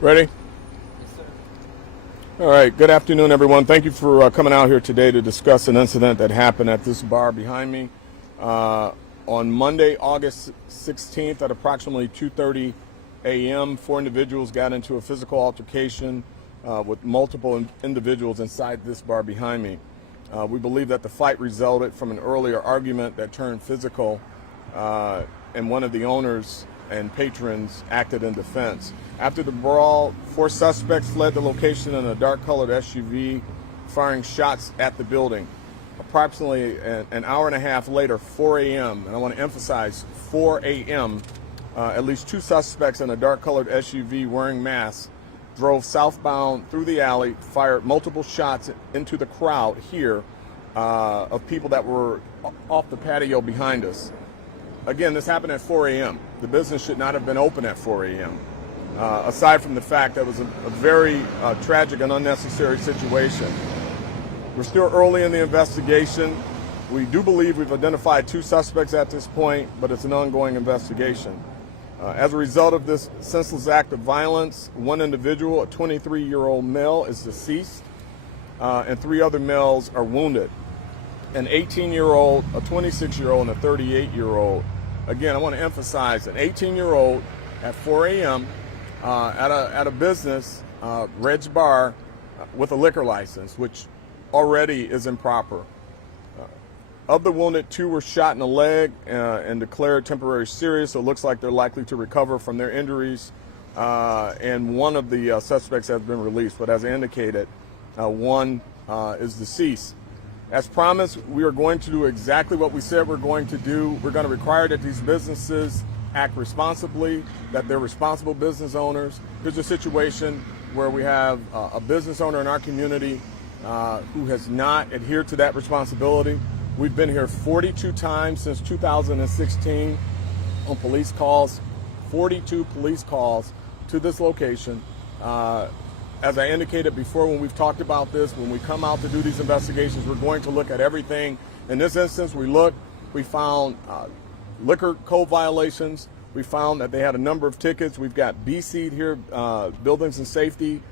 Ready? Yes, sir. All right. Good afternoon, everyone. Thank you for coming out here today to discuss an incident that happened at this bar behind me on Monday, August 16th at approximately 2:30 a.m. Four individuals got into a physical altercation with multiple individuals inside this bar behind me. We believe that the fight resulted from an earlier argument that turned physical, and one of the owners and patrons acted in defense. After the brawl, four suspects fled the location in a dark-colored SUV, firing shots at the building. Approximately an hour and a half later, 4 a.m., and I want to emphasize 4 a.m., at least two suspects in a dark-colored SUV wearing masks drove southbound through the alley, fired multiple shots into the crowd here of people that were off the patio behind us. Again, this happened at 4 a.m. The business should not have been open at 4 a.m. Aside from the fact that it was a very tragic and unnecessary situation. We're still early in the investigation. We do believe we've identified two suspects at this point, but it's an ongoing investigation. As a result of this senseless act of violence, one individual, a 23-year-old male, is deceased, and three other males are wounded. An 18-year-old, a 26-year-old, and a 38-year-old. Again, I want to emphasize an 18-year-old at 4 a.m. At a business, Red's Bar, with a liquor license, which already is improper. Of the wounded, two were shot in the leg and declared temporary serious, so it looks like they're likely to recover from their injuries, and one of the suspects has been released, but as I indicated, one is deceased. As promised, we are going to do exactly what we said we're going to do. We're going to require that these businesses act responsibly, that they're responsible business owners. There's a situation where we have a business owner in our community who has not adhered to that responsibility. We've been here 42 times since 2016 on police calls, 42 police calls to this location. As I indicated before when we've talked about this, when we come out to do these investigations, we're going to look at everything. In this instance, we found liquor code violations. We found that they had a number of tickets. We've got BC here, Buildings and Safety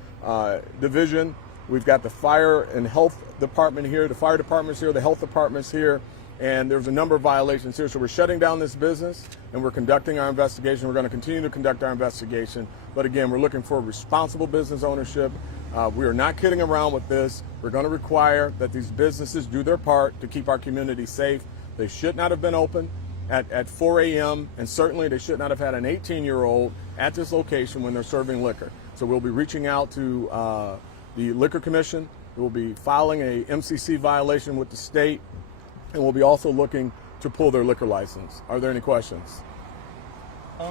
Division. We've got the Fire and Health Department here, the Fire Department's here, the Health Department's here, and there's a number of violations here. So we're shutting down this business and we're conducting our investigation. We're going to continue to conduct our investigation. But again, we're looking for responsible business ownership. We are not kidding around with this. We're going to require that these businesses do their part to keep our community safe. They should not have been open at 4 a.m. and certainly they should not have had an 18-year-old at this location when they're serving liquor. So we'll be reaching out to the Liquor Commission. We'll be filing a MCC violation with the state, and we'll be also looking to pull their liquor license. Are there any questions? The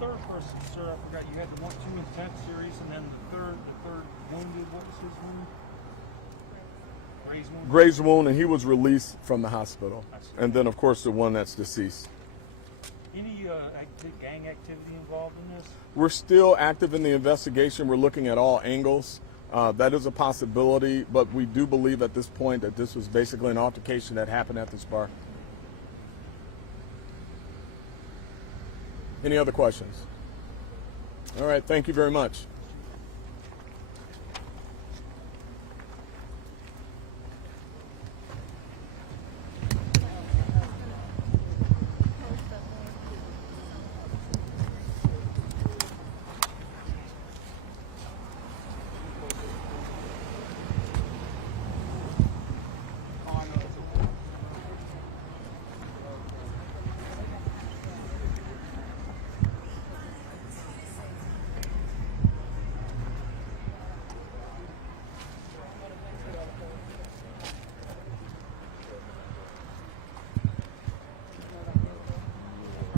third person, sir, I forgot. You had the 1, 2, and 10 series, and then the third wounded. What was his wound? Gray's wound. Gray's wound, and he was released from the hospital. And then, of course, the one that's deceased. Any gang activity involved in this? We're still active in the investigation. We're looking at all angles. That is a possibility, but we do believe at this point that this was basically an altercation that happened at this bar. Any other questions? All right, thank you very much.